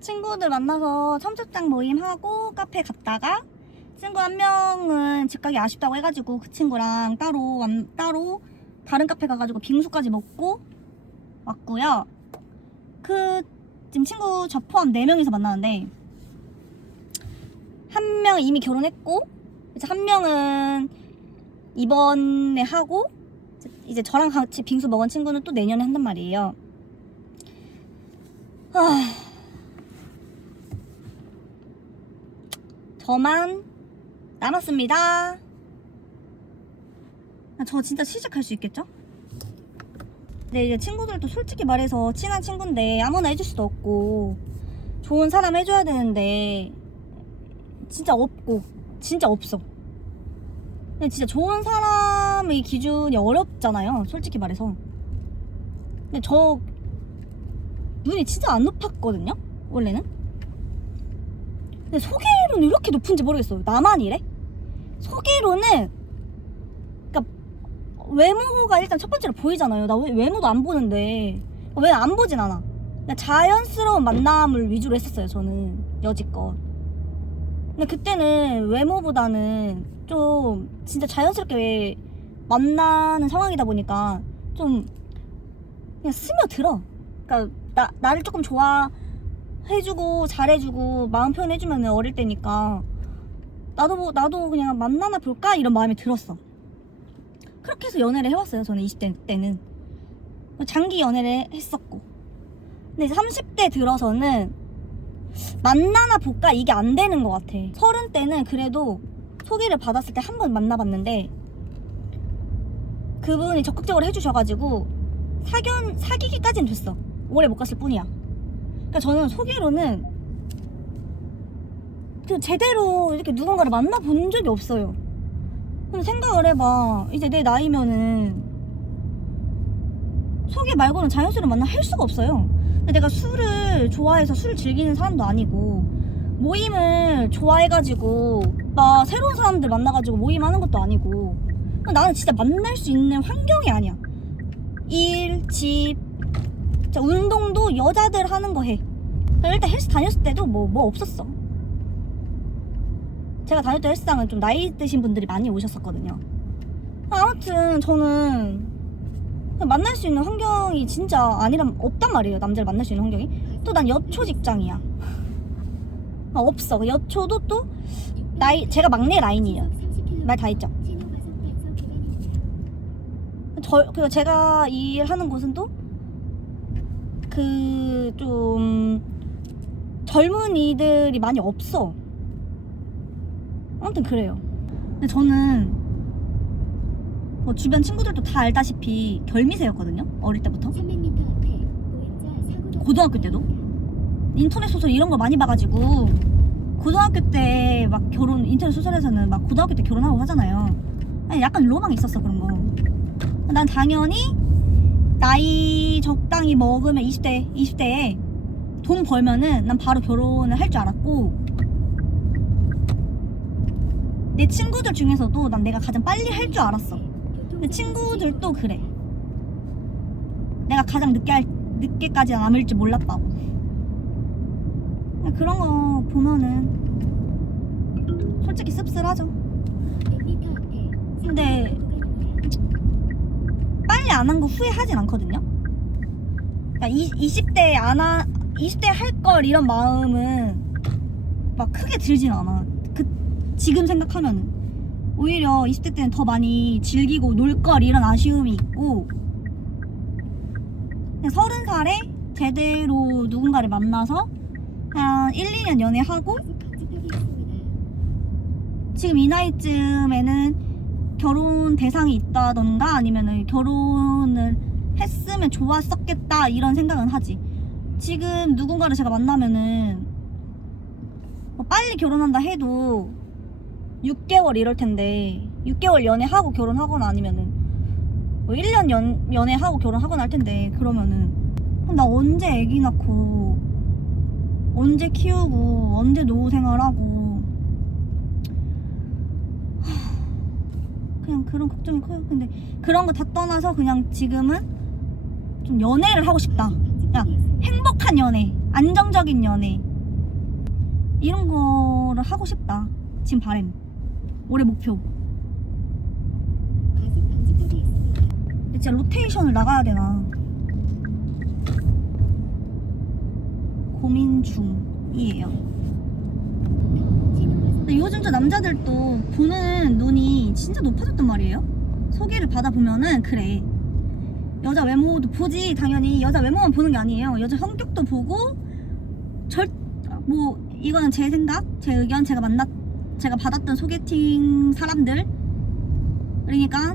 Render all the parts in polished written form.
친구들 만나서 청첩장 모임하고 카페 갔다가 친구 한 명은 집 가기 아쉽다고 해가지고 그 친구랑 따로 다른 카페 가가지고 빙수까지 먹고 왔고요. 지금 친구 저 포함 4명이서 만나는데 한 명은 이미 결혼했고 이제 한 명은 이번에 하고 이제 저랑 같이 빙수 먹은 친구는 또 내년에 한단 말이에요. 저만 남았습니다. 저 진짜 시작할 수 있겠죠? 근데 이제 친구들도 솔직히 말해서 친한 친구인데 아무나 해줄 수도 없고 좋은 사람 해줘야 되는데 진짜 없고 진짜 없어. 근데 진짜 좋은 사람의 기준이 어렵잖아요, 솔직히 말해서. 근데 저 눈이 진짜 안 높았거든요, 원래는. 근데 소개로는 이렇게 높은지 모르겠어요. 나만 이래? 소개로는 그러니까 외모가 일단 첫 번째로 보이잖아요. 나 외모도 안 보는데 왜 안 보진 않아. 그냥 자연스러운 만남을 위주로 했었어요, 저는 여지껏. 근데 그때는 외모보다는 좀 진짜 자연스럽게 만나는 상황이다 보니까 좀 그냥 스며들어. 그러니까 나를 조금 좋아해주고 잘해주고 마음 표현해주면 어릴 때니까 나도 그냥 만나나 볼까 이런 마음이 들었어. 그렇게 해서 연애를 해왔어요, 저는 20대 때는. 장기 연애를 했었고. 근데 이제 30대 들어서는 만나나 볼까 이게 안 되는 것 같아. 30대는 그래도 소개를 받았을 때 한 번 만나봤는데 그분이 적극적으로 해주셔가지고 사귀기까지는 됐어. 오래 못 갔을 뿐이야. 그러니까 저는 소개로는 제대로 이렇게 누군가를 만나본 적이 없어요. 근데 생각을 해봐. 이제 내 나이면은 소개 말고는 자연스러운 만남 할 수가 없어요. 근데 내가 술을 좋아해서 술을 즐기는 사람도 아니고 모임을 좋아해가지고 막 새로운 사람들 만나가지고 모임하는 것도 아니고 나는 진짜 만날 수 있는 환경이 아니야. 일, 집, 진짜 운동도 여자들 하는 거 해. 일단 헬스 다녔을 때도 뭐 없었어. 제가 다녔던 헬스장은 좀 나이 드신 분들이 많이 오셨었거든요. 아무튼 저는 만날 수 있는 환경이 진짜 없단 말이에요. 남자를 만날 수 있는 환경이. 또 난 여초 직장이야. 없어. 여초도 또 제가 막내 라인이에요. 말 다 했죠. 그리고 제가 일하는 곳은 또 좀 젊은이들이 많이 없어. 아무튼 그래요. 근데 저는 주변 친구들도 다 알다시피 결미세였거든요, 어릴 때부터. 고등학교 때도 인터넷 소설 이런 걸 많이 봐가지고 고등학교 때 막 인터넷 소설에서는 막 고등학교 때 결혼하고 하잖아요. 약간 로망이 있었어, 그런 거. 난 당연히 나이 적당히 먹으면 20대에 돈 벌면은 난 바로 결혼을 할 줄 알았고, 내 친구들 중에서도 난 내가 가장 빨리 할 줄 알았어. 근데 친구들도 그래. 내가 가장 늦게까지 남을지 몰랐다고. 그런 거 보면은 솔직히 씁쓸하죠. 근데 빨리 안 한 거 후회하진 않거든요. 그러니까 20대에 20대에 할 걸 이런 마음은 막 크게 들진 않아. 지금 생각하면은 오히려 20대 때는 더 많이 즐기고 놀 걸 이런 아쉬움이 있고, 30살에 제대로 누군가를 만나서 한 1, 2년 연애하고 지금 이 나이쯤에는 결혼 대상이 있다던가 아니면은 결혼을 했으면 좋았었겠다 이런 생각은 하지. 지금 누군가를 제가 만나면은 빨리 결혼한다 해도 6개월 이럴 텐데 6개월 연애하고 결혼하거나 아니면은 1년 연애하고 결혼하거나 할 텐데, 그러면은 나 언제 애기 낳고 언제 키우고 언제 노후 생활하고 그냥 그런 걱정이 커요. 근데 그런 거 다 떠나서 그냥 지금은 좀 연애를 하고 싶다. 그냥 행복한 연애, 안정적인 연애, 이런 거를 하고 싶다. 지금 바램. 올해 목표. 근데 진짜 로테이션을 나가야 되나 고민 중이에요. 근데 요즘 저 남자들도 보는 눈이 진짜 높아졌단 말이에요. 소개를 받아보면은 그래, 여자 외모도 보지. 당연히 여자 외모만 보는 게 아니에요. 여자 성격도 보고, 뭐 이거는 제 생각, 제 의견, 제가 받았던 소개팅 사람들, 그러니까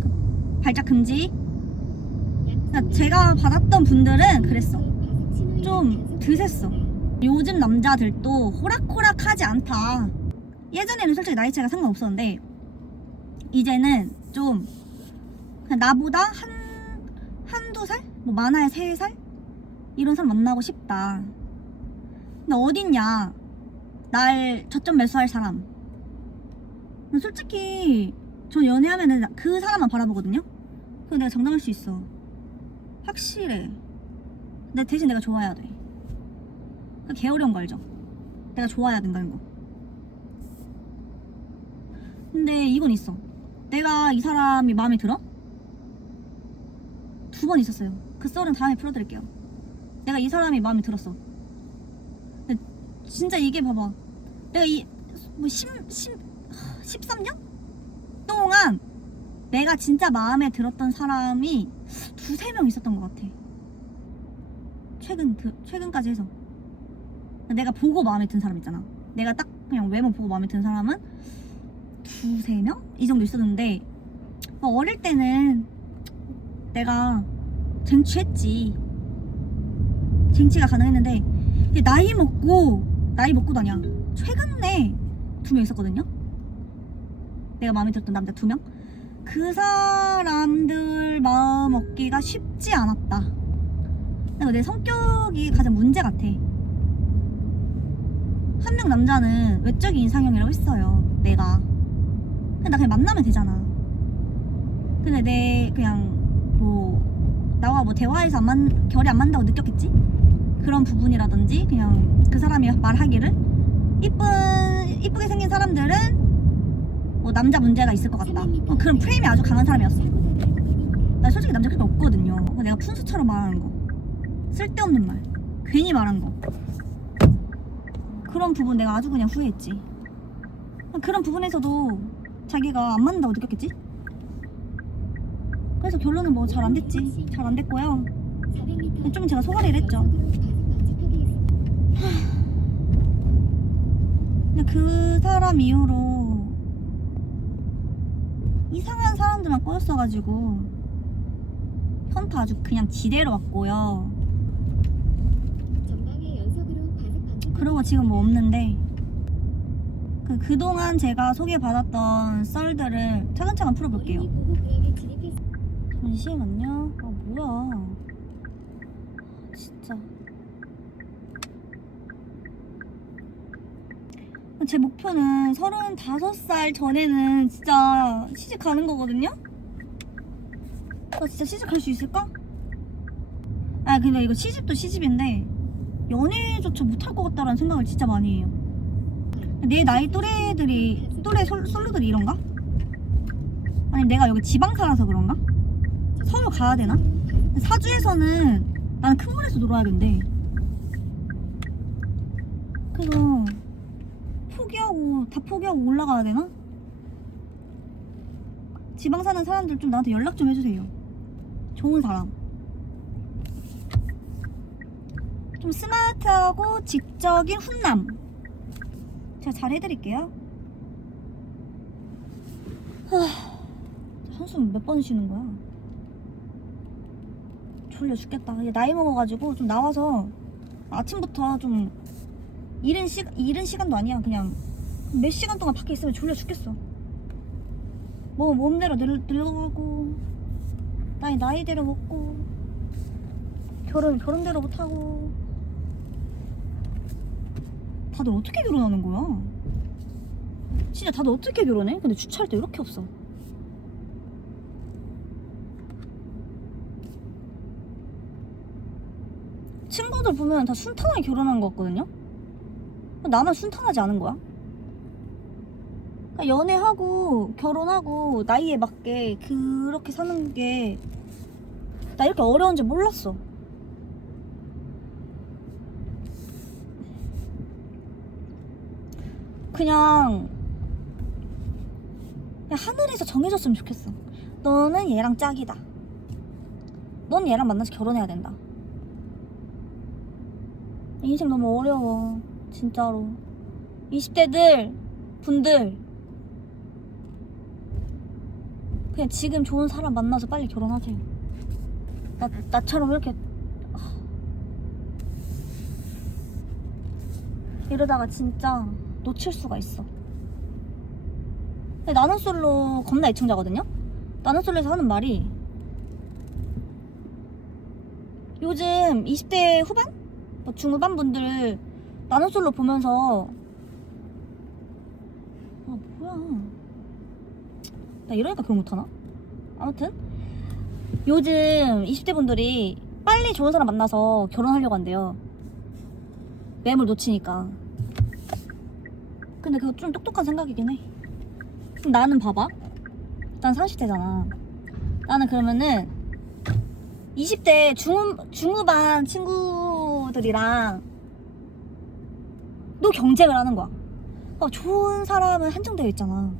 그 발작 금지. 그러니까 제가 받았던 분들은 그랬어. 좀 드셌어. 요즘 남자들도 호락호락하지 않다. 예전에는 솔직히 나이 차이가 상관없었는데 이제는 좀 그냥 나보다 한두 살? 뭐 많아야 3살? 이런 사람 만나고 싶다. 근데 어딨냐 날 저점 매수할 사람. 솔직히 저 연애하면은 그 사람만 바라보거든요. 그럼 내가 장담할 수 있어. 확실해. 근데 대신 내가 좋아야 돼. 그 개어려운 거 알죠? 내가 좋아야 된다는 거. 근데 이건 있어. 내가 이 사람이 마음에 들어? 2번 있었어요. 그 썰은 다음에 풀어드릴게요. 내가 이 사람이 마음에 들었어. 근데 진짜 이게 봐봐. 내가 뭐 13년 동안 내가 진짜 마음에 들었던 사람이 2-3명 있었던 것 같아. 최근까지 해서. 내가 보고 마음에 든 사람 있잖아. 내가 딱 그냥 외모 보고 마음에 든 사람은 2-3명? 이 정도 있었는데, 어릴 때는 내가 쟁취했지. 쟁취가 가능했는데 나이 먹고도 아니야. 최근에 2명 있었거든요. 내가 마음에 들었던 남자 2명. 그 사람들 마음 얻기가 쉽지 않았다. 내 성격이 가장 문제 같아. 한 명 남자는 외적인 이상형이라고 했어요. 내가. 근데 나 그냥 만나면 되잖아. 근데 내 그냥 뭐 나와 뭐 대화해서 결이 안 맞는다고 느꼈겠지? 그런 부분이라든지 그냥 그 사람이 말하기를 이쁘게 생긴 사람들은 뭐 남자 문제가 있을 것 같다. 그런 프레임이 아주 강한 사람이었어. 나 솔직히 남자 그렇게 없거든요. 내가 푼수처럼 말하는 거, 쓸데없는 말, 괜히 말한 거, 그런 부분 내가 아주 그냥 후회했지. 그런 부분에서도 자기가 안 맞는다고 느꼈겠지? 그래서 결론은 뭐 잘 안 됐지. 잘 안 됐고요. 좀 제가 소가리를 했죠. 근데 그 사람 이후로 이상한 사람들만 꼬였어가지고 현타 아주 그냥 지대로 왔고요. 그러고 지금 뭐 없는데, 그동안 제가 소개받았던 썰들을 차근차근 풀어볼게요. 잠시만요. 아 뭐야 진짜. 제 목표는 35살 전에는 진짜 시집 가는 거거든요? 나 진짜 시집 갈 수 있을까? 아 근데 이거 시집도 시집인데 연애조차 못할 것 같다라는 생각을 진짜 많이 해요. 내 나이 또래 솔로들이 이런가? 아니 내가 여기 지방 살아서 그런가? 서울 가야 되나? 사주에서는 나는 큰 물에서 놀아야겠는데, 그래서 다 포기하고 올라가야 되나? 지방 사는 사람들 좀 나한테 연락 좀 해주세요. 좋은 사람, 좀 스마트하고 직적인 훈남 제가 잘 해드릴게요. 한숨 몇 번 쉬는 거야. 졸려 죽겠다. 이제 나이 먹어가지고 좀 나와서 아침부터 좀 이른 시간도 아니야. 그냥 몇 시간 동안 밖에 있으면 졸려 죽겠어. 뭐 몸대로 늙어가고 나이대로 먹고 결혼대로 못하고. 다들 어떻게 결혼하는 거야? 진짜 다들 어떻게 결혼해? 근데 주차할 때 이렇게 없어. 친구들 보면 다 순탄하게 결혼한 거 같거든요? 나만 순탄하지 않은 거야? 그러니까 연애하고 결혼하고 나이에 맞게 그렇게 사는 게 나 이렇게 어려운 줄 몰랐어. 그냥 하늘에서 정해졌으면 좋겠어. 너는 얘랑 짝이다. 넌 얘랑 만나서 결혼해야 된다. 인생 너무 어려워. 진짜로. 20대들 분들 그냥 지금 좋은 사람 만나서 빨리 결혼하세요. 나처럼 이렇게 이러다가 진짜 놓칠 수가 있어. 근데 나는 솔로 겁나 애청자거든요? 나는 솔로에서 하는 말이 요즘 20대 후반? 뭐 중후반 분들 나는 솔로 보면서 뭐야 나 이러니까 결혼 못하나? 아무튼 요즘 20대 분들이 빨리 좋은 사람 만나서 결혼하려고 한대요. 매물 놓치니까. 근데 그거 좀 똑똑한 생각이긴 해. 그럼 나는 봐봐. 난 30대잖아. 나는 그러면은 20대 중후반 친구들이랑 너 경쟁을 하는 거야. 좋은 사람은 한정되어 있잖아.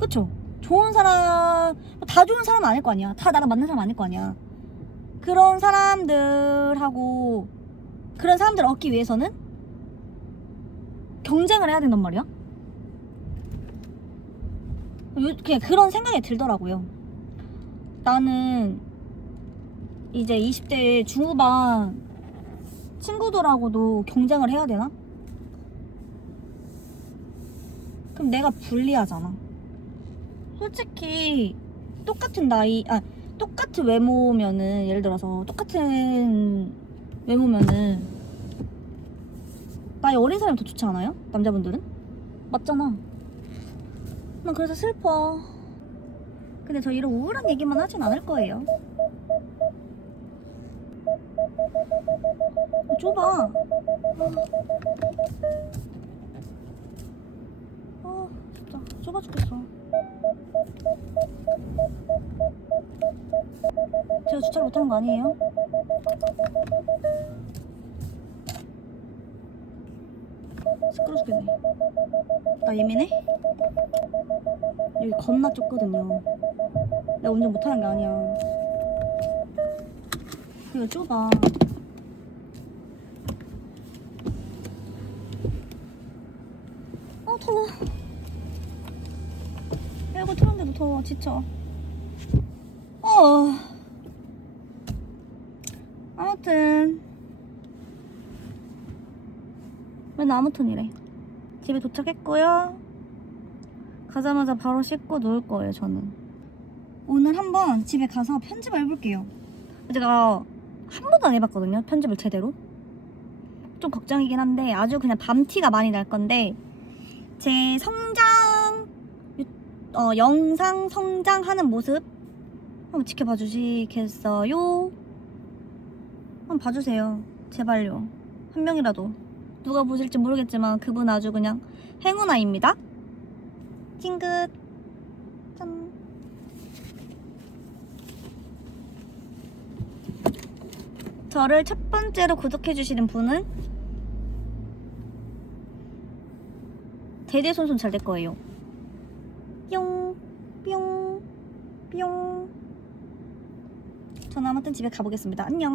그쵸? 좋은 사람, 다 좋은 사람은 아닐 거 아니야. 다 나랑 맞는 사람 아닐 거 아니야. 그런 사람들하고 그런 사람들을 얻기 위해서는 경쟁을 해야 된단 말이야. 그냥 그런 생각이 들더라고요. 나는 이제 20대 중후반 친구들하고도 경쟁을 해야 되나? 그럼 내가 불리하잖아. 솔직히 똑같은 똑같은 외모면은, 예를 들어서 똑같은 외모면은 나이 어린 사람이 더 좋지 않아요? 남자분들은? 맞잖아. 난 그래서 슬퍼. 근데 저 이런 우울한 얘기만 하진 않을 거예요. 좁아. 진짜 좁아 죽겠어. 제가 주차를 못하는 거 아니에요? 시끄러 죽겠네. 나 예민해? 여기 겁나 좁거든요. 내가 운전 못하는 게 아니야. 이거 좁아. 더워. 에어컨 틀었는데도 더워. 지쳐. 아무튼 맨날 아무튼이래. 집에 도착했고요. 가자마자 바로 씻고 누울 거예요. 저는 오늘 한번 집에 가서 편집을 해볼게요. 제가 한 번도 안 해봤거든요. 편집을 제대로. 좀 걱정이긴 한데 아주 그냥 밤티가 많이 날 건데 제 영상 성장하는 모습 한번 지켜봐 주시겠어요? 한번 봐주세요. 제발요. 한 명이라도. 누가 보실지 모르겠지만 그분 아주 그냥 행운아입니다. 찡긋. 짠. 저를 첫 번째로 구독해주시는 분은 대대손손 잘 될 거예요. 뿅, 뿅, 뿅. 저는 아무튼 집에 가보겠습니다. 안녕.